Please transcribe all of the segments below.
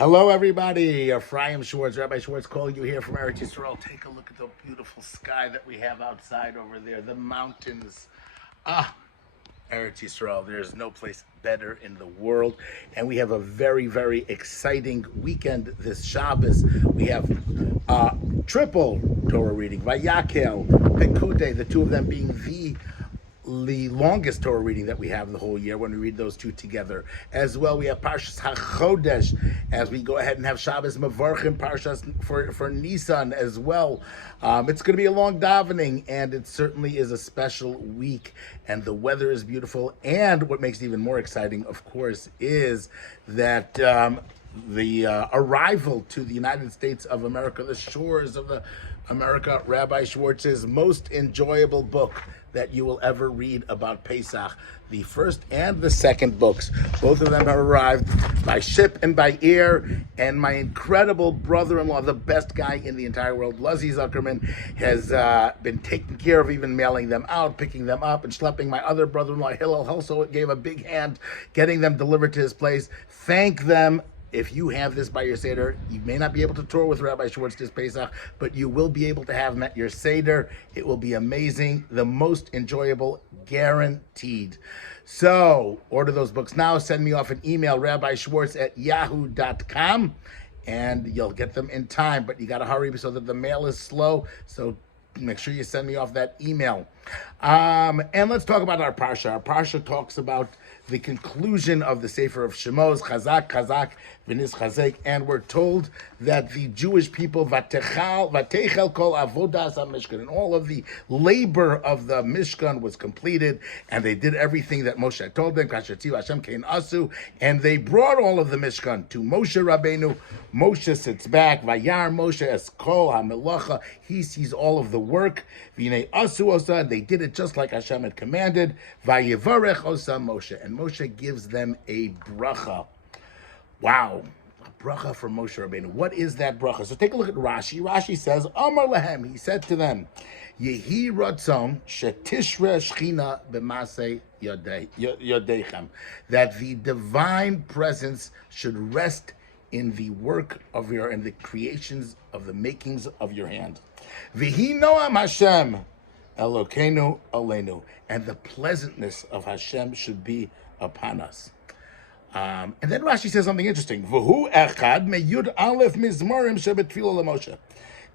Hello, everybody. Ephraim Schwartz, Rabbi Schwartz, calling you here from Eretz Yisrael. Take a look at the beautiful sky that we have outside over there, the mountains. Eretz Yisrael. There's no place better in the world. And we have a very, very exciting weekend this Shabbos. We have triple Torah reading, VAYAKHEL, PIKUDEY, the two of them being the longest Torah reading that we have the whole year when we read those two together. As well, we have PARSHAT HaChodesh as we go ahead and have Shabbos Mevarchim Parshas for Nisan as well. It's going to be a long davening, and it certainly is a special week, and the weather is beautiful. And what makes it even more exciting, of course, is that the arrival to the United States of America, the shores of the America, Rabbi Schwartzes' most enjoyable book that you will ever read about Pesach. The first and the second books, both of them have arrived by ship and by air, and my incredible brother-in-law, the best guy in the entire world, Luzzy Zuckerman, has been taking care of even mailing them out, picking them up, and schlepping. My other brother-in-law, Hillel, also gave a big hand getting them delivered to his place. Thank them. If you have this by your Seder, you may not be able to tour with Rabbi Schwartz this Pesach, but you will be able to have them at your Seder. It will be amazing, the most enjoyable, guaranteed. So, order those books now. Send me off an email, rabbischwartz@yahoo.com, and you'll get them in time. But you got to hurry so that the mail is slow. So make sure you send me off that email. And let's talk about our Parsha. Our Parsha talks about the conclusion of the Sefer of Shemos, Chazak, V'nis Chazek, and we're told that the Jewish people, Vatechel kol avodas ha-Mishkan, and all of the labor of the Mishkan was completed, and they did everything that Moshe had told them, Kashetziv Hashem kein asu, and they brought all of the Mishkan to Moshe Rabbeinu. Moshe sits back, Vayar Moshe es kol ha-melacha, he sees all of the work, V'nei asu osa, and they did it just like Hashem had commanded, Vayevarech osa Moshe, and Moshe gives them a bracha. Wow, a bracha from Moshe Rabbeinu. What is that bracha? So take a look at Rashi. Rashi says, Amar lahem, he said to them, Yehi ratzon shetishra shchina b'masei yodeichem, that the divine presence should rest in the work of your, in the creations of the makings of your hand. V'hi noam Hashem Elokeinu aleinu, and the pleasantness of Hashem should be upon us. And then Rashi says something interesting. V'hu echad meyud aleph mizmorim shebetfilah lemoshe,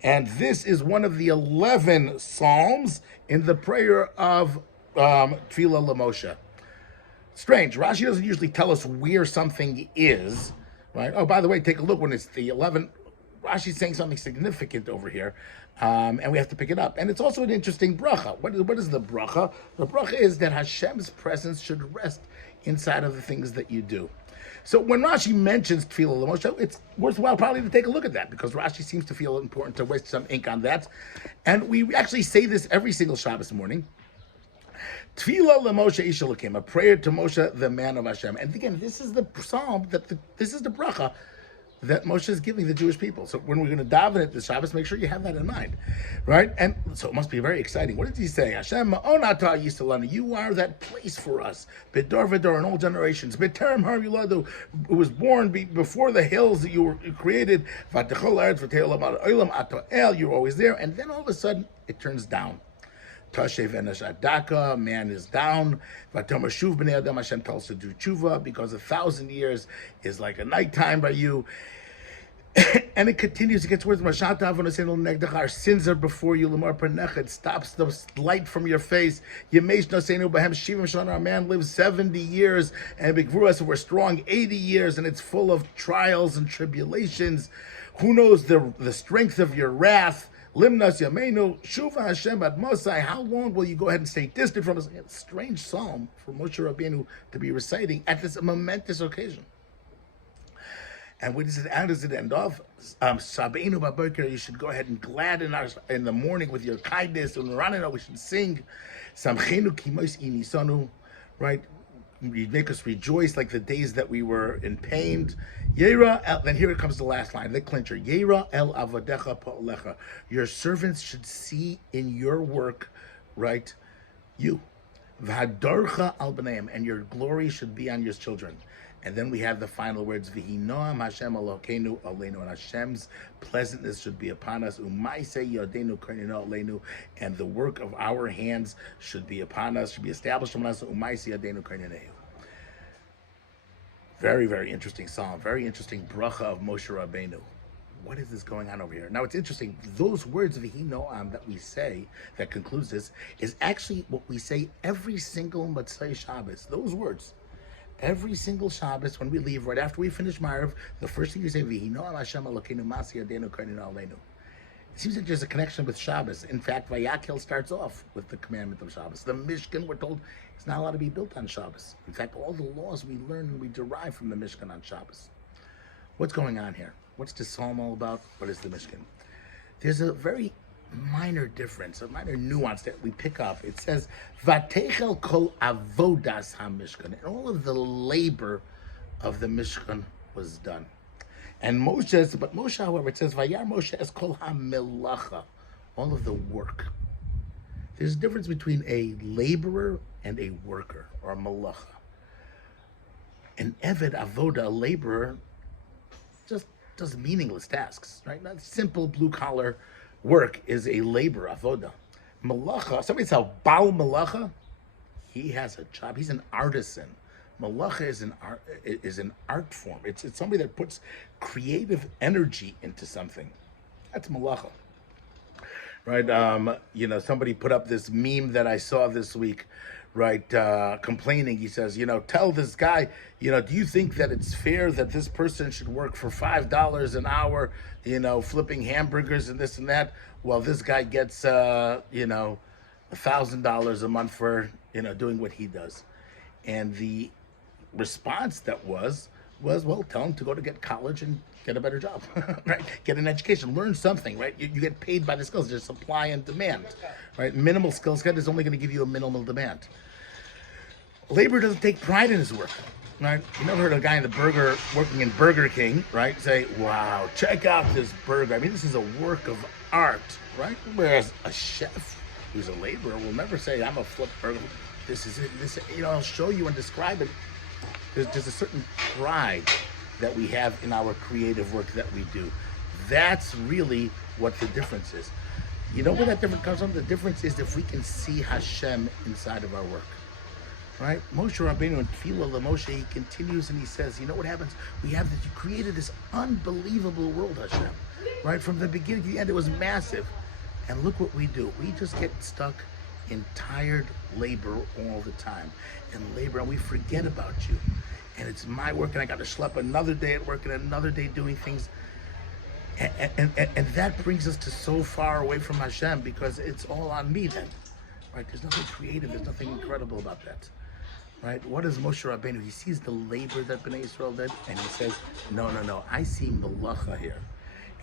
and this is one of the 11 psalms in the prayer of tfilah lemoshe. Strange. Rashi doesn't usually tell us where something is, right? Oh, by the way, take a look when it's the 11. Rashi's saying something significant over here, and we have to pick it up. And it's also an interesting bracha. What is the bracha? The bracha is that Hashem's presence should rest inside of the things that you do. So when Rashi mentions Tfilah L'Moshe, it's worthwhile probably to take a look at that, because Rashi seems to feel important to waste some ink on that. And we actually say this every single Shabbos morning. Tfilah L'Moshe Ish Elokim, a prayer to Moshe, the man of Hashem. And again, this is the psalm, this is the bracha that Moshe is giving the Jewish people. So when we're going to daven at the Shabbos, make sure you have that in mind, right? And so it must be very exciting. What did he say? Hashem ma'onata yisalanu, you are that place for us. B'dor v'dor, in all generations. B'terem har yuladu, it was born before the hills that you were created. V'techol eretz v'te'olam ha'olam ato'el, you're always there. And then all of a sudden, it turns down. Tashev enesh adaka, man is down. V'tomer shuv b'nei adam, Hashem tells to do tshuva, because 1,000 years is like a nighttime by you. And it continues, it gets worse. Our sins are before you. It stops the light from your face. Our man lives 70 years, and we're strong 80 years, and it's full of trials and tribulations. Who knows the strength of your wrath? Limnas Yameinu, Shuva Hashem ad Mosai. How long will you go ahead and stay distant from us? It's a strange psalm for Moshe Rabbeinu to be reciting at this momentous occasion. And how does it end off? Sabeinu b'boker, you should go ahead and gladden us in the morning with your kindness. And we should sing. Samchenu kimois inisanu, right? You make us rejoice like the days that we were in pain. Yera, then here comes the last line, the clincher. Yera el avodecha pa'olecha. Your servants should see in your work, right? You. V'hadarcha al b'neim, and your glory should be on your children. And then we have the final words, V'hi noam Hashem Elokeinu aleinu, and Hashem's pleasantness should be upon us. Umaisei yodenu karnino aleinu, and the work of our hands should be upon us, should be established upon us. Umaisei yodenu karnineu. Very, very interesting psalm. Very interesting bracha of Moshe Rabbeinu. What is this going on over here? Now, it's interesting. Those words, V'hi noam, that we say, that concludes this, is actually what we say every single Motzei Shabbos. Those words. Every single Shabbos, when we leave, right after we finish Ma'ariv, the first thing you say, V'hi noam Hashem Elokeinu masi yadenu karnino aleinu. It seems that there's a connection with Shabbos. In fact, VAYAKHEL starts off with the commandment of Shabbos. The Mishkan, we're told, is not allowed to be built on Shabbos. In fact, all the laws we learn and we derive from the Mishkan on Shabbos. What's going on here? What's this psalm all about? What is the Mishkan? There's a very minor difference, a minor nuance that we pick up. It says, "Vatechel kol avodas ha-Mishkan," and all of the labor of the Mishkan was done. And Moshe, however, it says, "Vayar Moshe es kol ha-melacha," all of the work. There's a difference between a laborer and a worker, or a melacha. An eved avoda, a laborer, just does meaningless tasks, right? Not simple blue-collar work is a labor, avoda. Malacha, somebody says, Baal Malacha, he has a job. He's an artisan. Malacha is an art form. It's somebody that puts creative energy into something. That's malacha. Right? Somebody put up this meme that I saw this week, right, complaining. He says, tell this guy, do you think that it's fair that this person should work for $5 an hour, flipping hamburgers and this and that, while this guy gets, $1,000 a month for, doing what he does? And the response that was, well, tell him to go to get college and get a better job, right? Get an education, learn something, right? You get paid by the skills. There's supply and demand, right? Minimal skill set is only going to give you a minimal demand. Labor doesn't take pride in his work, right? You never heard a guy working in Burger King, right, say, wow, check out this burger. I mean, this is a work of art, right? Whereas a chef who's a laborer will never say, I'm a flip burger. This is it. I'll show you and describe it. There's a certain pride that we have in our creative work that we do. That's really what the difference is. You know where that difference comes from? The difference is if we can see Hashem inside of our work. Right? Moshe Rabbeinu in Tefillah LaMoshe, he continues and he says, you know what happens? We have that you created this unbelievable world, Hashem. Right? From the beginning to the end, it was massive. And look what we do. We just get stuck in tired labor all the time. And we forget about you. And it's my work, and I got to schlep another day at work and another day doing things. And that brings us to so far away from Hashem, because it's all on me then. Right? There's nothing creative, there's nothing incredible about that. Right? What does Moshe Rabbeinu? He sees the labor that Bnei Israel did, and he says, no, I see Malacha here.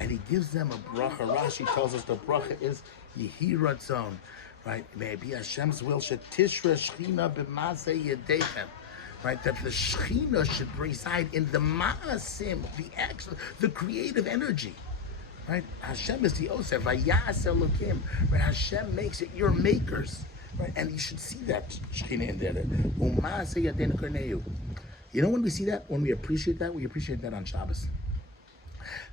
And he gives them a bracha. Rashi tells us the bracha is Yehi Ratzon. Right? May it be Hashem's will, Shetishra Shechina b'maseh yedechem. Right, that the Shechina should reside in the Ma'asim, the creative energy. Right, Hashem is the Osef, Vayas Elokim. Right, Hashem makes it your makers. Right, and you should see that Shechina in there. When we see that, when we appreciate that on Shabbos.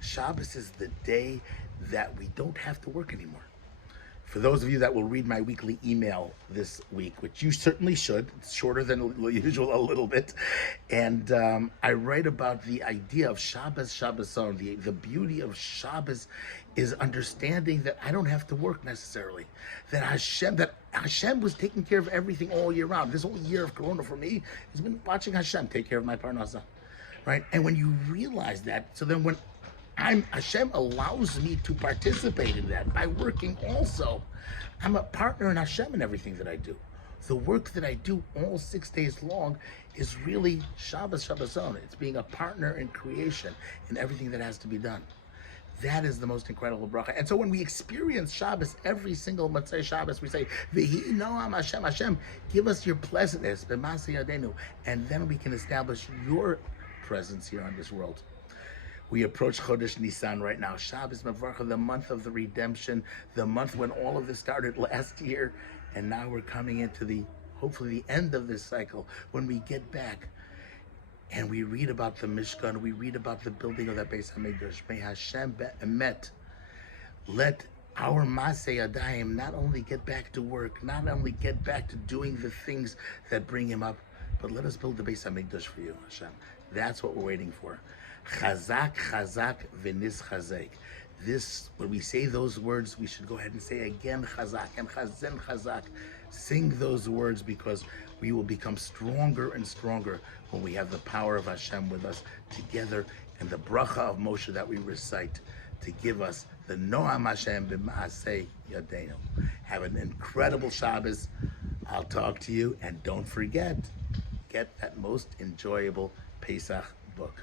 Shabbos is the day that we don't have to work anymore. For those of you that will read my weekly email this week, which you certainly should, it's shorter than usual a little bit, and I write about the idea of Shabbos, Shabboson. The beauty of Shabbos is understanding that I don't have to work necessarily. That Hashem was taking care of everything all year round. This whole year of Corona for me has been watching Hashem take care of my parnasa, right? And when you realize that, so then when Hashem allows me to participate in that by working also. I'm a partner in Hashem in everything that I do. The work that I do all 6 days long is really Shabbos, Shabboson. It's being a partner in creation in everything that has to be done. That is the most incredible bracha. And so when we experience Shabbos, every single Motzei Shabbos, we say, V'hi noam Hashem, Hashem, give us your pleasantness, b'maseh yadenu, and then we can establish your presence here on this world. We approach Chodesh Nisan right now. Shabbos Mevarcha, the month of the redemption, the month when all of this started last year, and now we're coming into hopefully the end of this cycle, when we get back. and we read about the Mishkan, we read about the building of that Beis HaMikdash. May Hashem be'emet let our Masei Adayim not only get back to work, not only get back to doing the things that bring him up, but let us build the Beis HaMikdash for you, Hashem. That's what we're waiting for. Chazak, chazak, v'nis chazek. This, when we say those words, we should go ahead and say again chazak and chazen chazak. Sing those words, because we will become stronger and stronger when we have the power of Hashem with us together, and the Bracha of Moshe that we recite to give us the Noam Hashem b'maaseh yadeinu. Have an incredible Shabbos. I'll talk to you, and don't forget, get that most enjoyable Pesach book.